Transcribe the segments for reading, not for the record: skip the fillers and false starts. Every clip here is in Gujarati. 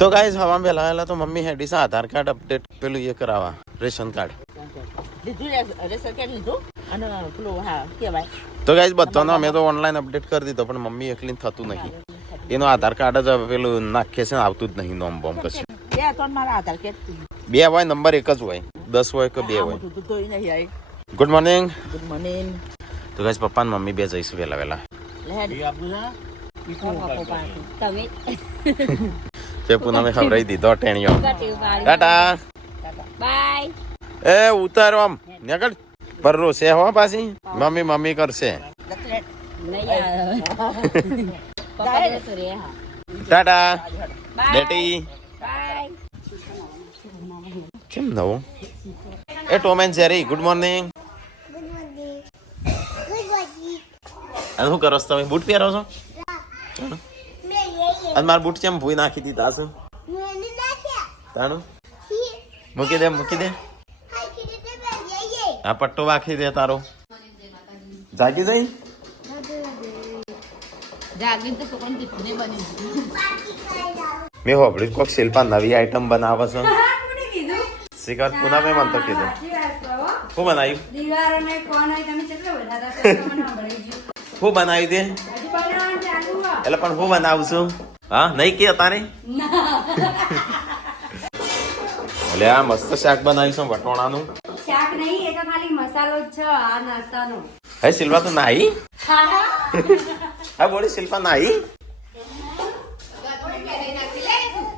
તો ગાઈસ હવા વહેલા વહેલા તો મમ્મી હેડી છે આધાર કાર્ડ અપડેટ પેલું એ કરાવવા રેશન કાર્ડ તો ગાઈસ બધાનો અમે તો ઓનલાઈન અપડેટ કરી દીધો પણ મમ્મી એકલી થતું નહીં એનું આધાર કાર્ડ જ પેલું નાખે છે આવતું જ નહીં નોમ બોમ કશું બે હોય નંબર એક જ હોય 10 હોય કે 2 હોય ગુડ મોર્નિંગ તો ગાઈસ પપ્પા ને મમ્મી બે જઈશું વહેલા વહેલા તે પૂનમે ખવડાવી દીધો ટેણીઓ ટાટા બાય એ ઉતારો આમ નીકળ બરરો છે હો પાછી મમ્મી મમ્મી કરશે ટાટા બેટી કેમ નવું એ Tom and Jerry good morning શું કરો છો તમે બૂટ પહેરો છો અને મારા બૂટ કેમ ભૂઈ નાખી દીધા છે તાણું મૂકી દે આ પટ્ટો વાખી દે તારો જાગી જઈ મેં હોબળી કોક શિલ્પા નવી આઈટમ બનાવે છે શિકાર પુના મેં મને તો કીધું શું બનાવ્યું શું બનાવી દે એટલે પણ હું બનાવું છું હા નહીં કે તારે એટલે આ મસ્ત શાક બનાવ્યું છે વટોણાનું શાક નહીં એ તો ખાલી મસાલો જ છે આ નાસ્તાનો હે શિલ્પા તો નાઈ હા બોલી શિલ્પા નાઈ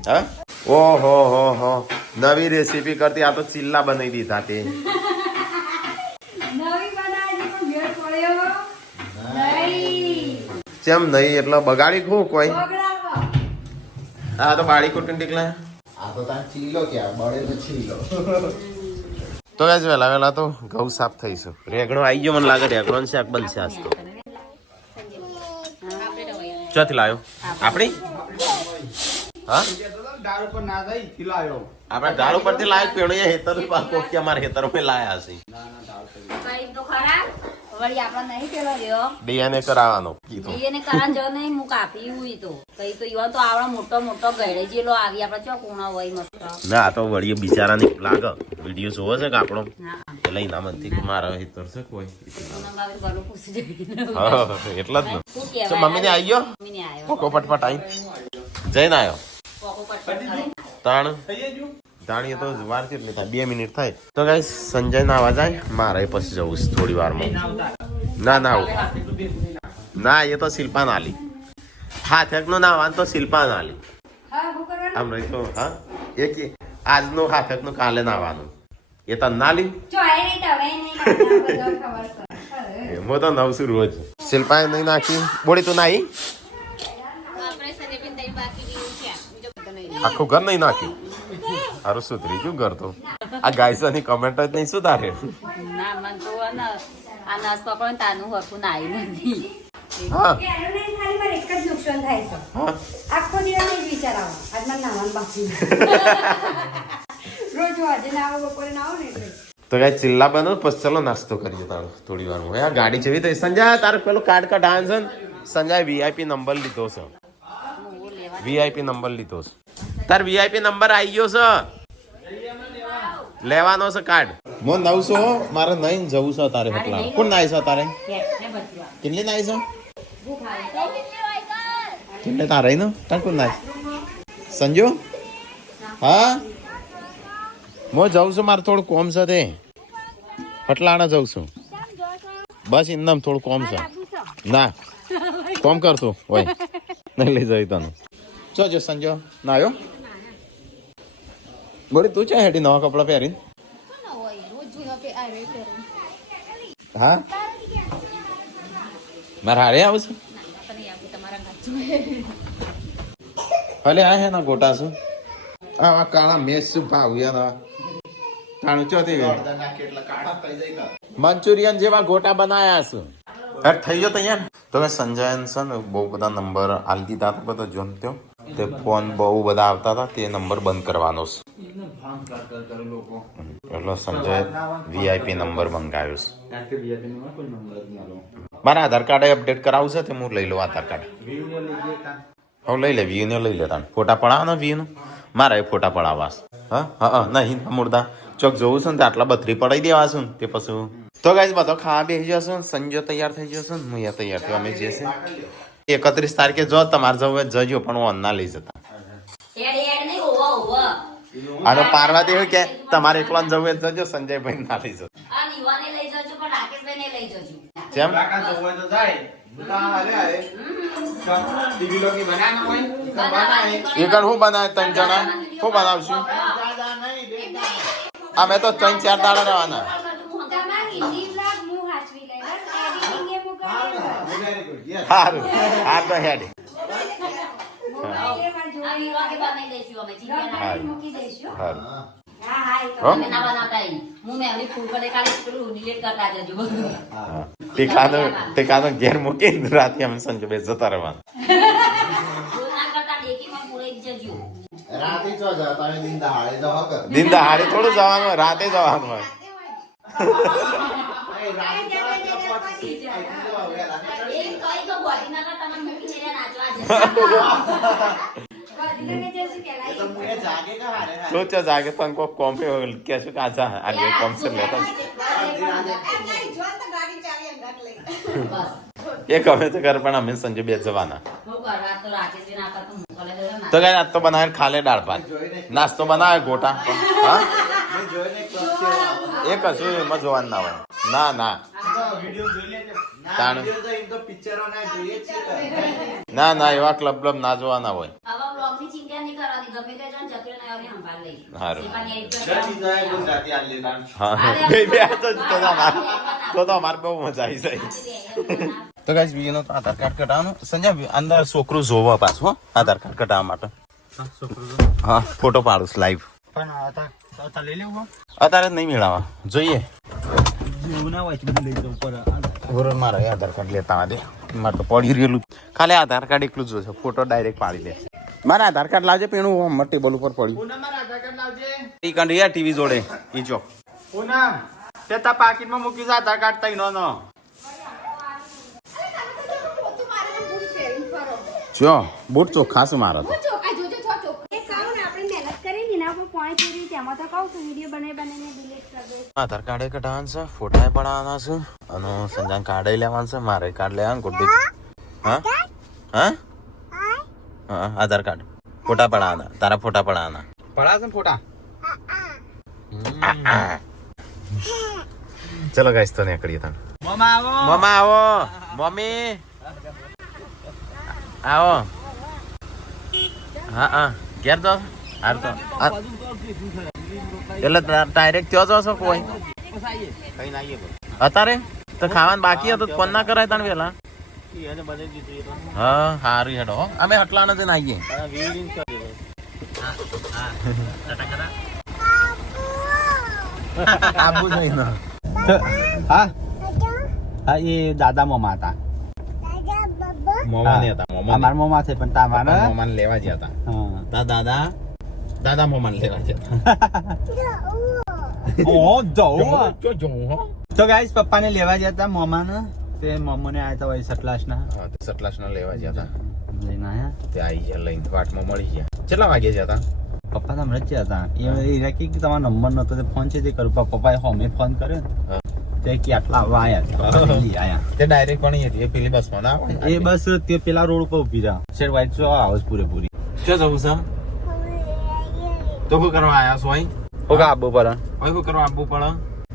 હા ઓહો હો હો નવી રેસીપી કરતી આ તો ચિલ્લા બનાવી દીધા તે કેમ નહીં એટલે બગાડી ખું કોઈ હા તો બાળી કુટુંબ ટીકલા આ તો તાર ચીલો ક્યાં બળે તો ચીલો તો ગાઈસ વહેલા વહેલા તો ઘઉં સાફ થઈશું રેગણો આવી ગયો મને લાગે રેગણો શાક બનશે આજ તો ચોથી લાવ્યો આપણી હા દારૂ પર ના થઈ ખીલાયો આપણે ઝાડ ઉપરથી લાવ્યો પેણો એ હેતર કોક અમારે હેતર મેં લાયા હશે ડીએનએ કરાવવાનો ડીએનએ કરાવવાનો જો નહીં હું કાપી હોય તો કઈ તો ઈવન તો આવડો મોટો મોટો ગયડે જેલો આવી આપણે ચો કોણા હોય મસ્ત ના આ તો વળી બિચારાની લાગે વિડીયો જોવો છે કે આપણો એટલે એના મનથી મારા હેતર છે કોઈ એટલા જ ને મમ્મી ને આવી ગયો પોકો પટપટ આવી જઈને આવ્યો તાણ તાણીએ તો વાર કેટલી થાય 2 મિનિટ થાય તો ગાઈસ સંજય ના આવા જાય મારે પછી જવું છે થોડી વારમાં ના ના એ તો શિલ્પા ના આલી હાથેક નો ના વાન તો શિલ્પા ના આલી આમ રહી તો હા એક આજનો હાથેક નું કાલે ના આવવાનું એ તો ના લી હું તો નવસું રોજ શિલ્પા નહીં નાખી બોડી તું નાઈ આખું ઘર નહીં નાખ્યું હારું સુધરી ગયું ઘર તો આ ગાયસાની કમેન્ટ જ નહીં સુધારે ના મન તો આ નાસ્તો પણ તાનું હરખું નાઈ નથી હા એક જ નુકસાન થાય છે આખો દિવસ જ વિચાર આવો આજ મને નાવાનું બાકી રોજ આજે નાવો બપોરે નાવો ને એટલે તો કઈ ચિલ્લા બનો પછી ચલો નાસ્તો કરીએ તારો થોડી વાર આ ગાડી જેવી થઈ સંજય તારે પેલો કાર્ડ કઢાવે છે સંજય વીઆઈપી નંબર લીધો છે વીઆઈપી નંબર લીધો છે તાર વીઆઈપી નંબર આવી ગયો છે લેવાનો છે કાર્ડ મો 900 મારે નહીં જવું છે તારે હટલા કોણ નાઈ છે તારે કેટલી નાઈ છે કેટલે તારે ને તાર કોણ નાઈ સંજો હા મો જવું છું મારે થોડું કોમ છે તે હટલાણા જવું છું બસ ઇન્દમ થોડું કોમ છે ના કોમ કરતું હોય નહીં લઈ જઈ તને જો સંજો ના આવ્યો બોલી તું ચા હેડી નવા કપડા પહેરીને હા મારે હારે આવું છું હલે આ હે ના ગોટા છું આ કાળા મેચ શું ભાવ યાર તાણું ચોથી મંચુરિયન જેવા ગોટા બનાયા છે યાર થઈ ગયો તૈયાર તો મેં સંજય છે ને બહુ બધા નંબર આલી દીધા હતા બધા જોન ત્યો તે ફોન બહુ બધા આવતા હતા તે નંબર બંધ કરવાનો છે એટલે સંજય વીઆઈપી નંબર મંગાવ્યો છે મારા આધાર કાર્ડ અપડેટ કરાવવું છે તે હું લઈ લઉં આધાર કાર્ડ હવે લઈ લે વ્યૂ ને લઈ લે તાન ફોટા પડાવો ને વ્યૂ નું મારા એ ફોટા પડાવવા છે. હા હા નહીં મુર્દા ચોક જોવું છે ને તો આટલા 32 પડાવી દેવા છું ને તે પછી તો ગાઈસ બધો ખાવા બેસી જશો સંજો તૈયાર થઈ જશો ને હું તૈયાર થયો અમે જે છે 31 તારીખે જો તમારે જવું હોય જજો પણ હું ના લઈ જતા આનો પાર્વતી એવું કે તમારે એકલા જવું હોય જજો સંજયભાઈ ના લઈ જતો જેમ એકણ હું બનાવે 3 જણા શું બનાવશું અમે તો 3-4 દાડા રહેવાના સારું આ તો હેડ ટીકાનો ઘેર મૂકી રાતે અમે સંજય બે જતા રહેવાના દિન દહાડે થોડું જવાનું હોય રાતે જવાનું હોય सोचा जागे पण को कॉम्पे कैसे काचा आगे कॉम से लेता एक हमें तो घर पण हमें संजय बेच जवाना तो काय आज तो बनाए खाले डाळ भात नाश्तो बनाए गोटा हां एक असो मग जवान ना હોય ના ના ના ના એવા ક્લબ ના જોવાના હોય તો અમારે બહુ મજા આવી જાય તો ગાઈસ બીજો તો આધાર કાર્ડ કઢાવવાનું સંજય અંદર છોકરું જોવા પાછું આધાર કાર્ડ કઢાવવા માટે હા ફોટો પાડું લાઈવ અત્યારે નહીં મેળવવા જોઈએ મારે આધાર કાર્ડ લેતા દે મારે તો પડી રહેલું ખાલી આધાર કાર્ડ એકલું જ જોશે ફોટો ડાયરેક્ટ પાડી દે મારા આધાર કાર્ડ લાવજે પેલું ટેબલ ઉપર પડ્યું એ કંડ યાર ટીવી જોડે ઈ ચોક પાકીટમાં મૂકી છે આધાર કાર્ડ તઈ નો જો બૂટ ચોખ્ખા છે મારો તો આધાર કાર્ડ કઢાવવાનું છે ફોટા પડાવવાના છે અને સંજાન કાર્ડ લેવાનું છે મારે કાર્ડ લેવાનું ગુડ હા હા હા આધાર કાર્ડ ફોટા પડાવવાના તારા ફોટા પડાવવાના પડાશે ફોટા ચલો ગાઈસ તો નીકળીએ તમે મમ્મા આવો મમ્મા આવો મમ્મી આવો હા હા ઘેર તો હાર તો એટલે ડાયરેક્ટ ત્યાં જો છો કોઈ અત્યારે તો ખાવાનું બાકી હતું ફોન ના કરાય તને પેલા હા સારું હેડો અમે હટલાના જઈને આવીએ આબુ જઈને હા હા એ દાદા મોમા હતા મોમા નહીં હતા અમારા મોમા છે પણ તમારા મોમાને લેવા ગયા હતા દાદા દાદા મોમાને લેવા ગયા તો ગાઈસ પપ્પાને લેવા ગયા હતા મોમાને તે મોમાને આયા હોય સટલાસના હા તે સટલાસના લેવા ગયા હતા લઈને આયા તે આવી ગયા લઈને વાટમાં મળી ગયા કેટલા વાગે ગયા હતા પપ્પા તો હમણાં જ ગયા હતા એ કે તમારો નંબર નતો તે ફોન છે તે કરું પપ્પાએ હોમે ફોન કર્યો તે કે આટલા આયા તે ડાયરેક્ટ પણ હતી પેલી બસમાં ના આવે એ બસ તે પેલા રોડ ઉપર ઉભી રહ્યા શેર વાઈટ જો આવાજ પૂરેપૂરી શું જવું છે તો શું કરવા આયા છો અહીં ઓકે આબુ પર હવે શું કરવા આવવું પડે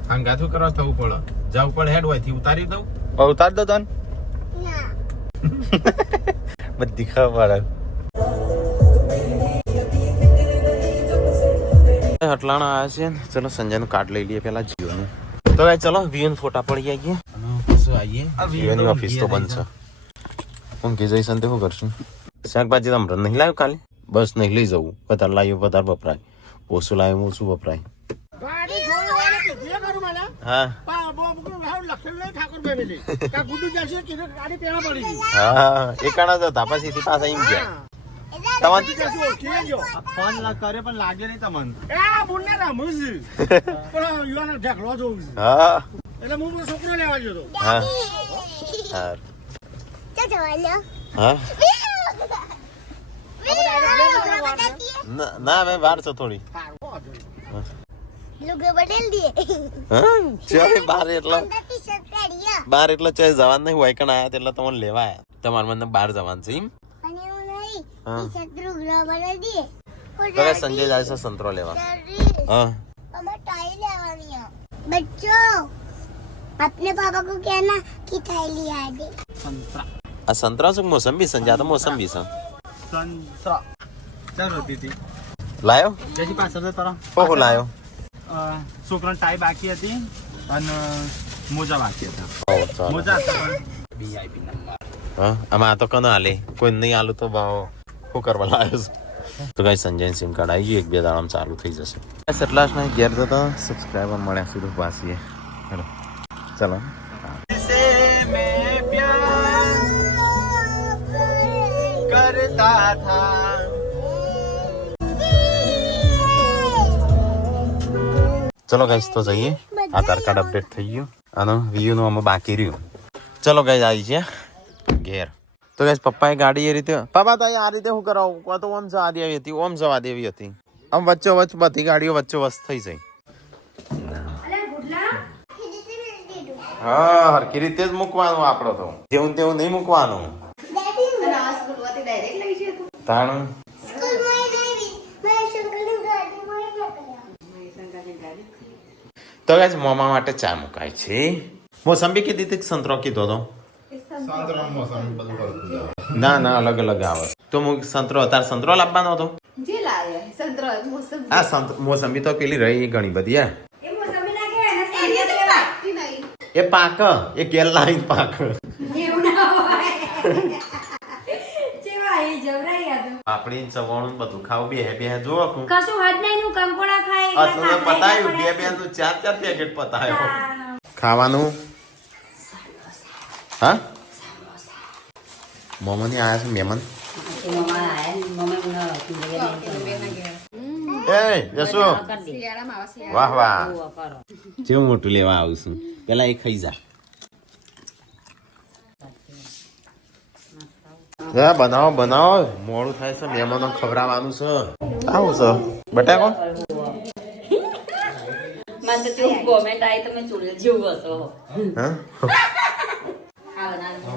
હંગા શું કરવા થવું પડે જવું પડે હેડ હોય થી ઉતારી દઉં ઉતાર દો તન બધી ખબર હટલાણા આવ્યા છે ને ચલો સંજયનું કાર્ડ લઈ લઈએ પેલા જીઓનું તો ભાઈ ચલો વીએન ફોટા પડી આવીએ શું આવીએ જીઓની ઓફિસ તો બંધ છે હું કે જઈશ તે શું કરશું શાકભાજી તમને નહીં લાવ્યું કાલે બસ નહીં લઈ જવું વધારે લાવ્યું વધારે વપરાય ઓછું લાવ્યું ઓછું વપરાય હા હા એકાણા જ હતા પછી પાછા એમ ગયા ફોન કરે પણ લાગે નહીં તમને હા એટલે હું છોકરો લેવા ગયો હા હા ના હવે વાર છે થોડી લુગડો બદલ દે હા ચાલ બાર એટલે ટી-શર્ટ પહેરીએ બાર એટલે ચાલ જવાન નહીં હોય કણ આયા એટલે તમને લેવા આયા તમારે મને બહાર જવાનું છે એમ અને એવું નહીં હા. ટી-શર્ટ લુગડો બદલ દે તો હવે સંજય જાય છે સંતરો લેવા હા અમાર टाई लेवानी है बच्चों अपने पापा को कहना कि टाई ले आ दे સંતરા આ સંતરા શું મોસંબી સંજા તો મોસંબી છે સંતરા ચાલ હતી હતી લાયો જયજી પાછળ તો તારા કોકો લાયો છોકરાને ટાઈ બાકી હતી અને મોજા બાકી હતા ઓ ચાલો મોજા હતા પણ VIP નંબર હા આમાં આ તો કનો હાલે કોઈ નહીં આલું તો ભાવ શું કરવા લાવ્યો છે તો કઈ સંજય સિમ કાર્ડ આવી ગયું 1-2 દાડામાં ચાલુ થઈ જશે એટલા જ નહીં ઘેર જતા સબસ્ક્રાઈબર મળ્યા સુધી પાસીએ હેલો ચાલો से मैं प्यार करता था ચલો ગાઈસ તો જઈએ આધાર કાર્ડ અપડેટ થઈ ગયું અને વ્યૂ નું આમાં બાકી રહ્યું ચલો ગાઈસ આવી છે ઘેર તો ગાઈસ પપ્પાએ ગાડી એ રીતે પપ્પા તો આ રીતે હું કરાવું કો તો ઓમ જવા દેવી હતી ઓમ જવા દેવી હતી આમ વચ્ચે વચ્ચે બધી ગાડીઓ વચ્ચે વસ્ત થઈ જાય હા હરકી રીતે જ મૂકવાનું આપણો તો જેવું તેવું નહીં મૂકવાનું તાણ स्कूल में नहीं मैं शंकर की गाड़ी में रखा તો ગાઈસ મોમા માટે ચા મુકાય છે મોસંબી કીધી હતી કે સંતરો કીધો તો ના ના અલગ અલગ આવે તો હું સંતરો તાર સંતરો લાવવાનો હતો જે લાવે સંતરો મોસંબી આ મોસંબી તો પેલી રહી ઘણી બધી હે એ મોસંબી ના કહેવાય ને સારી તો પાકતી નહીં એ પાક એ કેલ લાઈન પાક એવું ના હોય જેવા એ જવરાઈ આદુ આપણી ચવાણું બધું ખાવું બે બે જો આખું કશું હદ નહીં નું કંકોડા ખાય અસલ પતાયું બે બે તો ચાર ચાર પેકેટ પતાયો ખાવાનું હા મોમની આયા છે મહેમાન એ જસુ શિયાળામાં આવે છે વાહ વાહ જેવું મોટું લેવા આવું છું પેલા એ ખાઈ જા બનાવો બનાવો મોડું થાય છે મહેમાનો ખવડાવવાનું છે આવું છે બટાકો મને તો તેવું કોમેન્ટ આવી તમે ચૂલે જેવું હશો હા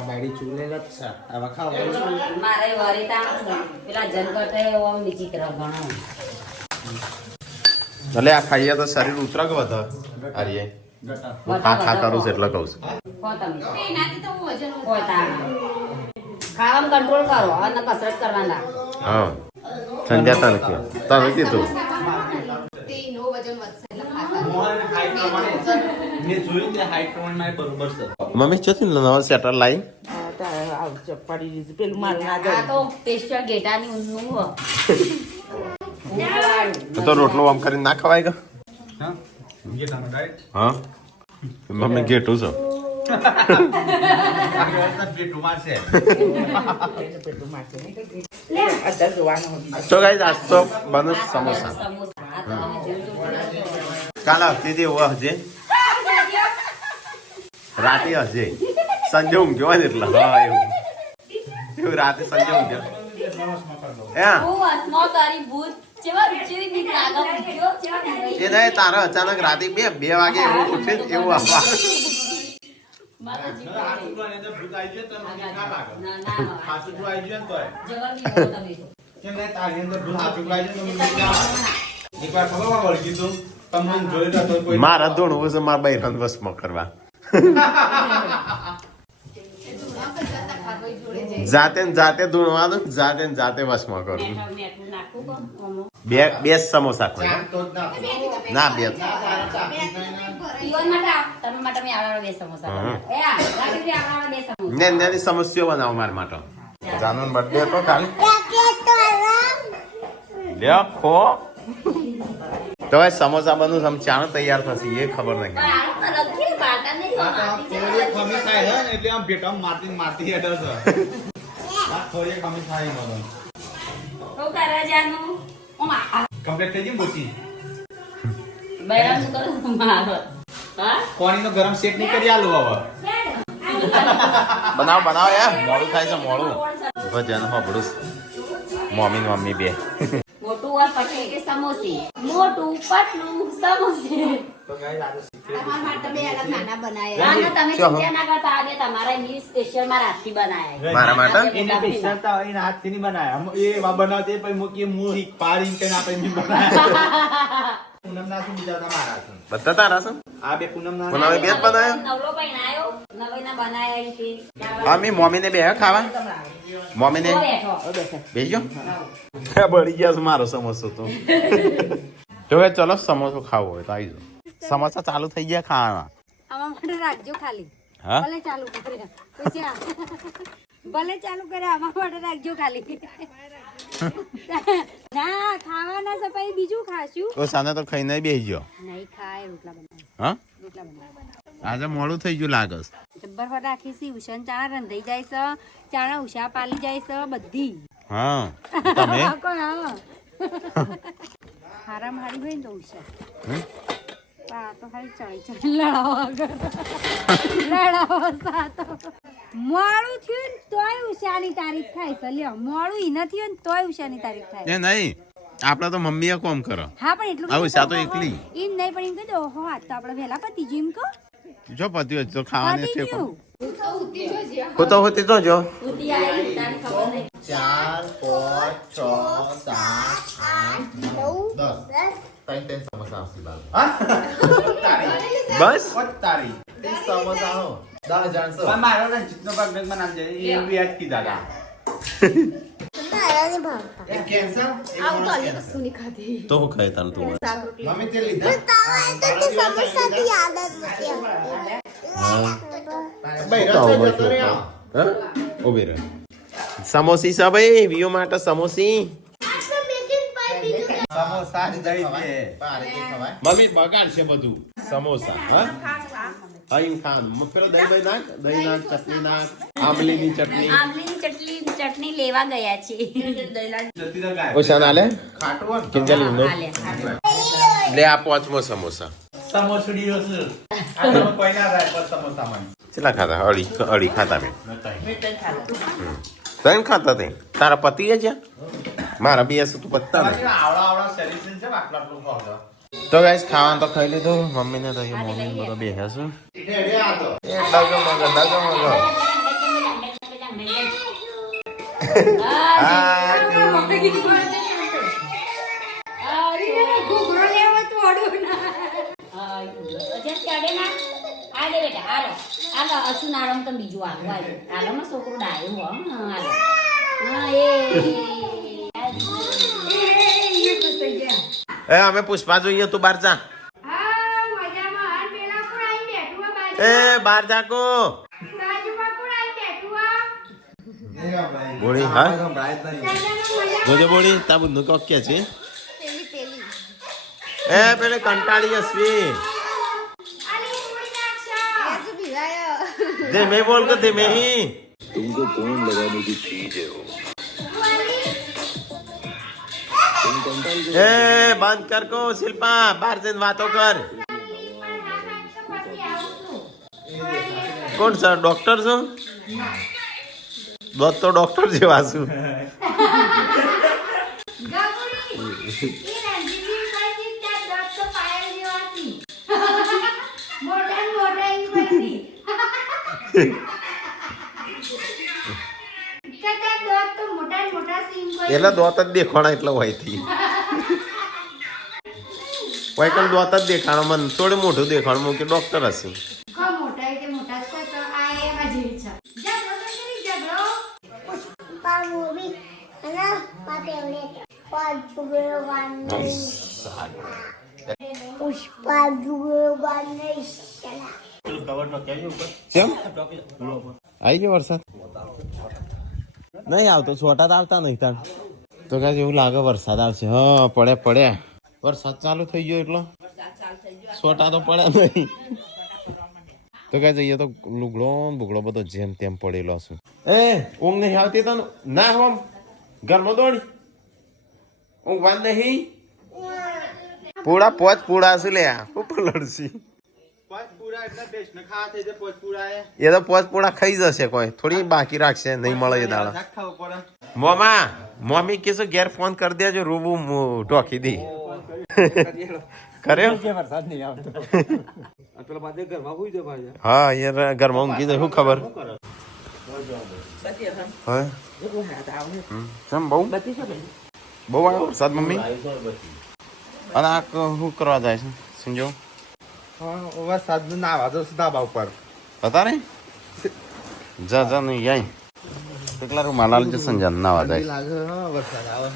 ગાડી ચૂલેલ જ છે આવા ખાવ મારે વરિતા પેલા જનકટે ઓમ વિચિત્ર ગણો ભલે આ ખાઈએ તો શરીર ઉતરક વધે આરીએ હું ખા કરું છું એટલે કહું છું કો તમે એનાથી તો વજન કોઈ તાણ ખાવામાં કંટ્રોલ કરો અને કસરત કરવાના હા સંજ્ઞા તને તને કીધું તે નો વજન વધશે એટલે ખાતા મોહન હાઈટ પ્રમાણે મેં જોયું તે હાઈટ પ્રમાણે બરોબર છે મમ્મી ચોથી નવા સેટર લાવી આ તો સ્પેશિયલ ગેટાની ઊંધનું હો તો રોટલો આમ કરીને ના ખવાય કે હા ગેટાનો ડાયટ હા મમ્મી ગેટું છો પેટું મારશે તો ગાઈસ આજ તો બનુ સમોસા સમોસા આ તો તમે જેવું જોયું કાલ આવતી હતી એવું હજે રાતે હજે સંજે ઊંઘ્યો ને એટલે હા એવું રાતે સંજે ઊંઘ્યો હા હું અસ્મો તારી ભૂત જેવા જેવી બીક લાગે પૂછ્યો જેવા એ નહીં તારા અચાનક રાતે બે વાગે એવું ઉઠે ને એવું આપવા મારા જીવ આ ટુકડાની અંદર ભૂત આવી જાય તો મને ના લાગે ના ના પાછું જો આવી જાય ને તોય જવા બી તમે તો કેમ નહીં તારી અંદર ભૂત હાથ ટુકડાઈ જાય તો મને ના લાગે એકવાર ખબર માં વળગી તું તમને જોઈ રહ્યો તો કોઈ મારા ધૂણવું છે મારા બૈરાન વસમાં કરવા જાતે ને જાતે ધૂણવાનું જાતે ને જાતે વસમાં કરું નેઠું નેઠું નાખું કો ઓમો બે સમોસા ખોઈ તો જ ના ના બે ઈવન માટે તમે માટે મેં આવડા બે સમોસા બનાવ્યા. એ આ રાત્રે આવડા બે સમોસા ને નાની સમસ્યાઓ બનાવો મારા માટે જાનુન બર્થડે તો કાલે લ્યો ખો તો હવે સમોસા બનવું સમ ચાનો તૈયાર થશે એ ખબર નહીં પણ આનું અલગ છે બાટા નહીં થોડી ખમી થાય હે ને એટલે આમ પેટમાં મારતી હેડર છે આ થોડી ખમી થાય મને તો કરે જાનું ઓમા કમ્પ્લીટ થઈ ગઈ મોચી બૈરામ કરો મારો હા પાણીનો ગરમ શેક નહીં કરી આલો હવે બનાવો બનાવો યાર મોડું થાય છે મોડું ભજન હોબળું મમ્મી ને મમ્મી બે મોટું મોટું और पतले के समोसे मोटू पतलू समोसे તમારા માટે બે અલગ નાના બનાયા ના ના તમે ચિંતા ના કરતા આજે તમારા ઇંગ્લિશ સ્પેશિયલ માં રાતથી બનાયા મારા માટે એને પૈસા એને હાથથી નહીં બનાયા એ વા બનાવતે પછી મૂકી મું હિક પાડીને કઈ ના પછી બનાયા પૂનમ ના શું બીજા તમારા છે બધા તારા છે આ બે પૂનમ ના પૂનમે બે જ બનાવ્યા નવલો પૈણાયો નવઈના બનાયા છે આ મી મમ્મીને બે ખાવા મમ્મીને બેજો બળી ગયા છે મારો સમોસો તો જો કે ચલો સમોસો ખાવો હોય તો આવી જાઓ સમોસા ચાલુ થઈ ગયા ખાવાના આમાં માટે રાખજો ખાલી હા ભલે ચાલુ કરે પછી ભલે ચાલુ કરે આમાં માટે રાખજો ખાલી ના ખાવાના છે પછી બીજું ખાશું તો સાને તો ખાઈને બેસી ગયો નહીં ખાય રોટલા બનાવે હા રોટલા બનાવે આજે મોડું થઈ ગયું લાગે છે જબ્બર પર રાખી છે ઉષાન ચાણા રંધાઈ જાય છે ચાણા ઉષા પાલી જાય છે બધી હા તમે કોઈ હા હારામ હારી હોય ને તો ઉષા આ તો ખાલી ચડી ચડી લડાવા સાતો મોડું થયું ને તોય ઉષાની તારીખ થાય છે લ્યો મોડું ઈ નથી ને તોય ઉષાની તારીખ થાય એ નહીં આપડે તો મમ્મીએ કોમ કરો હા પણ એટલું આ ઉષા તો એકલી એમ નહીં પણ એમ કહી દો ઓહો આજ તો આપણે વહેલા પતી ગયું એમ કહો જો પતિ હોય તો ખાવાની પતી છે ગયું હોતો હોતી તો જો ઉતી આવી તાને ખબર નહીં 4 5 6 7 8 9 10 3 સમોસા આપી બાલ બસ તારી સમોસા હો 10,000 પણ મારો ને જીતનો ભાગ બેગ માં નામ જાય એ બી આજ કીધા હતા મારા ભાવતા કેન્સર આવું તો અલગ કશું નહીં ખાધી તો હું ખાય તાન તું શાક રોટલી મમ્મી તે લીધા તો સમોસા થી યાદ જ નથી ઉભી રહે સમોસી સા ભાઈ વિયો માટે સમોસી સમોસા જ દઈ દે મમ્મી બગાડશે બધું સમોસા હા અહીં ખાન પેલો દહીં ભાઈ નાખ દહીં નાખ ચટણી નાખ આંબલીની ચટણી આમલીની ચટણી લેવા ગયા છે જતી તો ગાય ઓછા ના લે ખાટું કિંજલ નો હાલે લે આ પાંચમો સમોસા સમોસડી હશે આ તો કોઈ ના રાય પર સમોસા માં કેટલા ખાતા અડી ખાતા મેં તને ખાતા તે તારા પતિ છે મારા બે તું પત્તા ને આવડા આવડા સેલિબ્રેશન છે આટલા આટલું ખાવડા તો ગાઈસ ખાવાનું તો ખાઈ લીધું મમ્મીને તો મમ્મી બધો બેહે છે ઢેડે આ તો એ ડગો મગો ઘૂઘરો લેવો તો ઓડું ના બીજું આલો માં છોકરું ડાયું હાલો હા એ અમે પુષ્પા જોઈએ તું બહાર જા હા મજામાં હાલ પેલા કોણ આઈ બેઠું આ બાજુ એ બહાર જા કો બાજુમાં કોણ આઈ બેઠું આ બોડી હા દાદાનો મજા જોજે બોડી તા બધું કોક કે છે પેલી એ પેલે કંટાળી હસવી આલી થોડી નાખશો એ શું ભીવાયો દે મેં બોલ કે દે મેં ही तुमको कौन लगाने की चीज है वो तुम कंटाल ए બંધ કર કો શિલ્પા બહાર જઈને વાતો કર કોણ સર ડોક્ટર છો દોત તો ડોક્ટર જેવા છું એટલે દોત જ દેખાણા એટલે હોય થી કોઈ કઈ દોત જ દેખાણો મને થોડું મોટું દેખાણું મૂકે ડોક્ટર હશે પા મૂવી અને પા ફેવરેટ પા જુગરવાન પુષ્પા જુગરવાન કેમ આવી ગયો વરસાદ નહીં આવતો છોટા તો આવતા નહીં તાર તો કાંઈ એવું લાગે વરસાદ આવશે હા પડ્યા વરસાદ ચાલુ થઈ ગયો એટલો છોટા તો પડ્યા નહીં તો કાંઈ જઈએ તો લુગડો બુગડો બધો જેમ તેમ પડેલો છું એ ઊંઘ નહીં આવતી તને ના હોમ ઘરમાં દોડી ઊંઘ વાંધ નહીં પૂડા પોચ પૂડા છે લે આ ઉપર લડશી એ તો પોચપોળા ખાઈ જશે કોઈ થોડી બાકી રાખશે નહીં મળે એ દાડા મોમી કીધું ઘેર ફોન કરી દેજો રૂબુ ઢોકી દી કર્યો હા યાર ઘરમાં ઊંઘી જાય શું ખબર કેમ બહુ બહુ આવ્યો વરસાદ મમ્મી અને આ શું કરવા જાય છે સમજો વરસાદ નાવા તો ધાબા ઉપર હતા ને જા નહીં જાય કેટલા રૂમાલ આલજો સંજા નાવા જાય લાગે વરસાદ આવે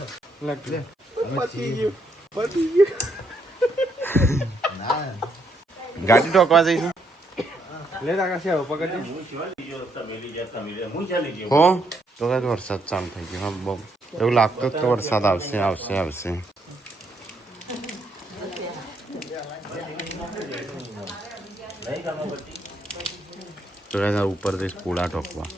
ગાડી ઠોકવા જઈશું લે રાકા છે પકડ હો તો કઈ વરસાદ ચાલુ થઈ ગયો હા બહુ એવું લાગતું કે વરસાદ આવશે તો ઉપર જઈશ કુડા ઠોકવા